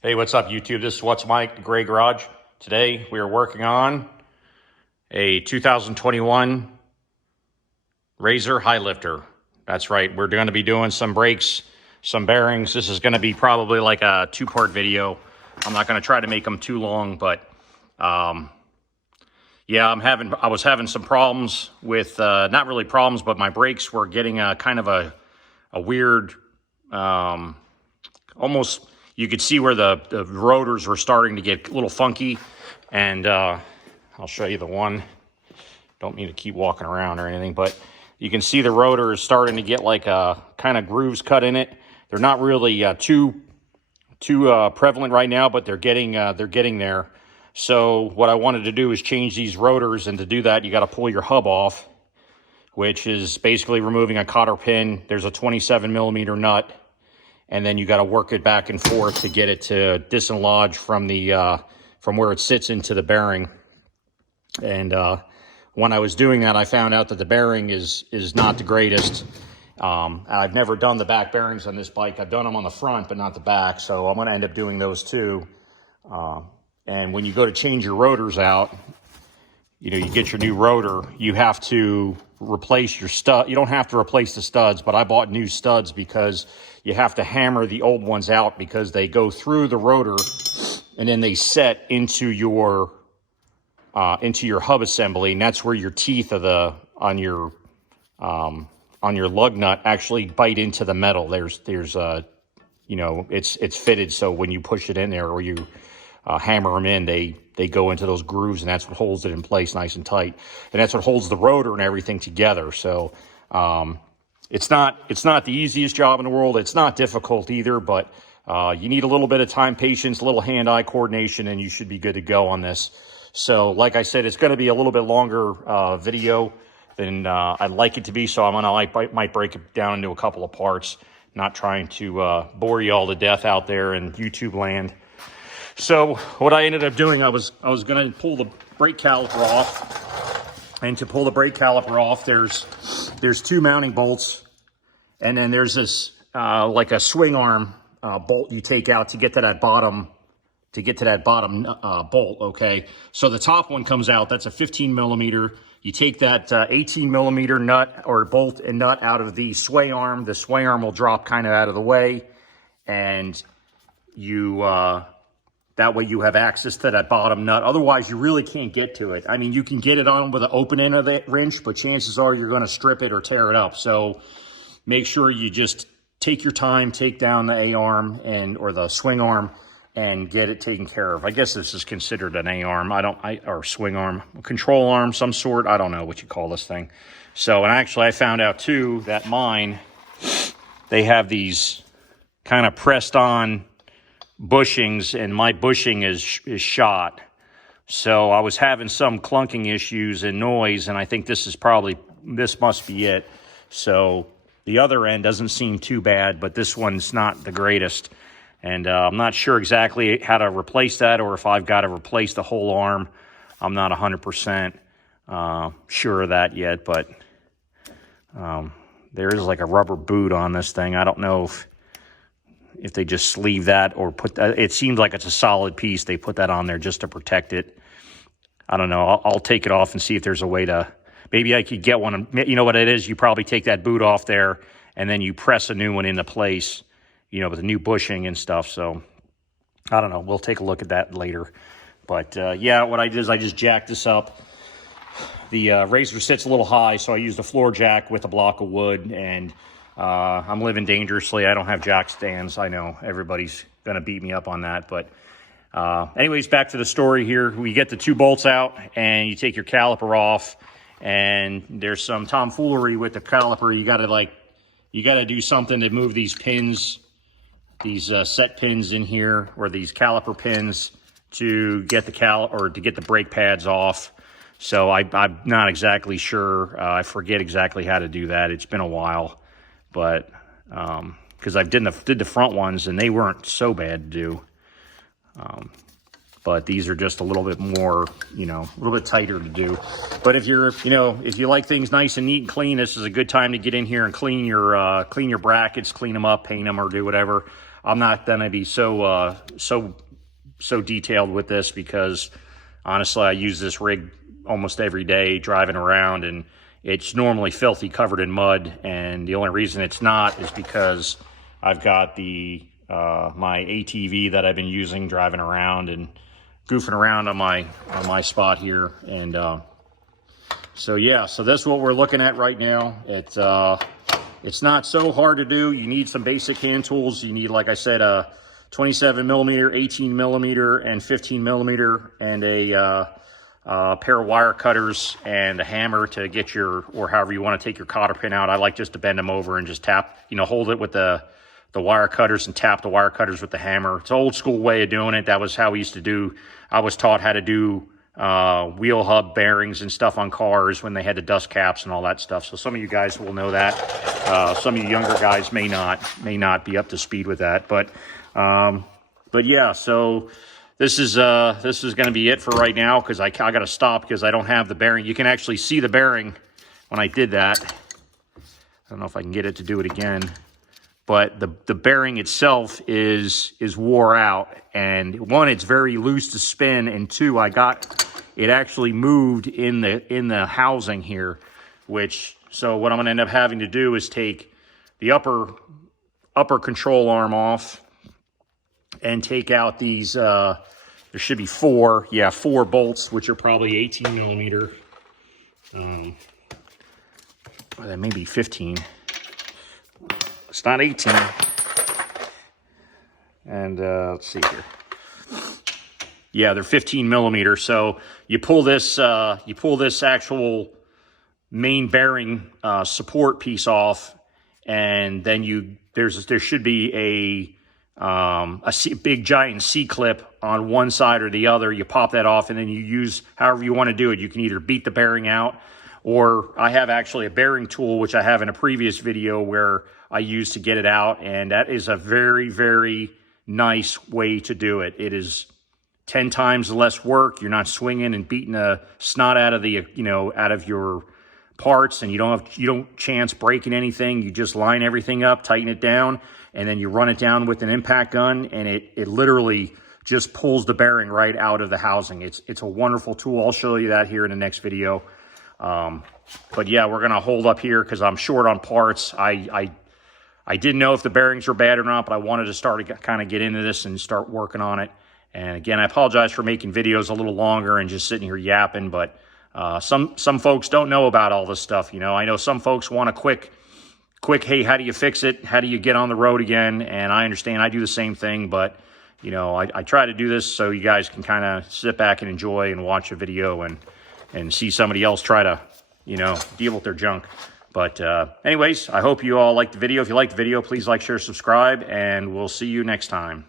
Hey, what's up, YouTube? This is What's Mike, the Gray Garage. Today, we are working on a 2021 Razor High Lifter. That's right. We're going to be doing some brakes, some bearings. This is going to be probably like a two-part video. I'm not going to try to make them too long, but yeah, I was having some problems with, not really problems, but my brakes were getting a kind of a weird, almost, you could see where the rotors were starting to get a little funky. And I'll show you the one. Don't need to keep walking around or anything, but you can see the rotor is starting to get like kind of grooves cut in it. They're not really too prevalent right now, but they're getting there. So what I wanted to do is change these rotors, and to do that, you got to pull your hub off, which is basically removing a cotter pin. There's a 27 millimeter nut, and then you got to work it back and forth to get it to dislodge from the from where it sits into the bearing. And when I was doing that, I found out that the bearing is not the greatest. I've never done the back bearings on this bike. I've done them on the front, but not the back. So I'm going to end up doing those too. And when you go to change your rotors out, you know, you get your new rotor, you have to replace your stud. You don't have to replace the studs, but I bought new studs because you have to hammer the old ones out because they go through the rotor and then they set into your hub assembly, and that's where your teeth of the on your lug nut actually bite into the metal. There's you know, it's fitted, so when you push it in there or you hammer them in, they go into those grooves, and that's what holds it in place nice and tight, and that's what holds the rotor and everything together. So it's not the easiest job in the world. It's not difficult either, but you need a little bit of time, patience, a little hand-eye coordination, and you should be good to go on this. So like I said, it's going to be a little bit longer video than I'd like it to be, so might break it down into a couple of parts, not trying to bore you all to death out there in YouTube land. So what I ended up doing, I was going to pull the brake caliper off, and to pull the brake caliper off, there's two mounting bolts, and then there's this like a swing arm bolt you take out to get to that bottom bolt. Okay, so the top one comes out. That's a 15 millimeter. You take that 18 millimeter nut or bolt and nut out of the sway arm. The sway arm will drop kind of out of the way, and you that way you have access to that bottom nut. Otherwise, you really can't get to it. I mean, you can get it on with the open end of the wrench, but chances are you're going to strip it or tear it up. So make sure you just take your time, take down the A-arm or the swing arm, and get it taken care of. I guess this is considered an A-arm. Or swing arm, control arm, some sort. I don't know what you call this thing. So, and actually I found out too that mine, they have these kind of pressed on bushings, and my bushing is shot. So I was having some clunking issues and noise, and I think this must be it. So the other end doesn't seem too bad, but this one's not the greatest. And I'm not sure exactly how to replace that, or if I've got to replace the whole arm. I'm not 100% sure of that yet, but there is like a rubber boot on this thing. I don't know if they just sleeve that or put that. It seems like it's a solid piece. They put that on there just to protect it. I don't know. I'll take it off and see if there's a way to, maybe I could get one. You know what it is? You probably take that boot off there, and then you press a new one into place, you know, with the new bushing and stuff. So I don't know. We'll take a look at that later. But yeah, what I did is I just jacked this up. The Razor sits a little high, so I used a floor jack with a block of wood, and I'm living dangerously. I don't have jack stands. I know everybody's going to beat me up on that. But anyways, back to the story here. We get the two bolts out, and you take your caliper off, and there's some tomfoolery with the caliper. You got to do something to move these pins, these set pins in here, or these caliper pins, to get the brake pads off. So I'm not exactly sure. I forget exactly how to do that. It's been a while. But because I did the front ones, and they weren't so bad to do. But these are just a little bit more, you know, a little bit tighter to do. But if you like things nice and neat and clean, this is a good time to get in here and clean your brackets, clean them up, paint them, or do whatever. I'm not going to be so detailed with this because honestly, I use this rig almost every day driving around, and it's normally filthy, covered in mud. And the only reason it's not is because I've got the my ATV that I've been using driving around and goofing around on my spot here. And so yeah, so that's what we're looking at right now. It's not so hard to do. You need some basic hand tools. You need, like I said, a 27 millimeter, 18 millimeter, and 15 millimeter, and a pair of wire cutters and a hammer to get your, or however you want to take your cotter pin out. I like just to bend them over and just tap, hold it with the wire cutters and tap the wire cutters with the hammer. It's an old school way of doing it. That was how we used to do. I was taught how to do wheel hub bearings and stuff on cars when they had the dust caps and all that stuff. So some of you guys will know that. Some of you younger guys may not be up to speed with that. But yeah, so this is going to be it for right now, because I got to stop because I don't have the bearing. You can actually see the bearing when I did that. I don't know if I can get it to do it again. But the bearing itself is wore out, and one, it's very loose to spin, and two, it actually moved in the housing here, so what I'm going to end up having to do is take the upper control arm off and take out these. There should be four bolts, which are probably 18 millimeter. That may be 15. It's not 18. And let's see here. Yeah, they're 15 millimeter. So you pull this actual main bearing support piece off, and then there should be a big giant C-clip on one side or the other. You pop that off, and then you use however you want to do it. You can either beat the bearing out, or I have actually a bearing tool, which I have in a previous video, where I use to get it out, and that is a very, very nice way to do it. It is 10 times less work. You're not swinging and beating the snot out of out of your parts, and you don't chance breaking anything. You just line everything up, tighten it down, and then you run it down with an impact gun, and it literally just pulls the bearing right out of the housing. It's a wonderful tool. I'll show you that here in the next video. But yeah, we're gonna hold up here because I'm short on parts. I didn't know if the bearings were bad or not, but I wanted to start to kind of get into this and start working on it. And again, I apologize for making videos a little longer and just sitting here yapping, but some folks don't know about all this stuff. I know some folks want a quick, hey, how do you fix it? How do you get on the road again? And I understand, I do the same thing, but I try to do this so you guys can kind of sit back and enjoy and watch a video and see somebody else try to, deal with their junk. But anyways, I hope you all liked the video. If you liked the video, please like, share, subscribe, and we'll see you next time.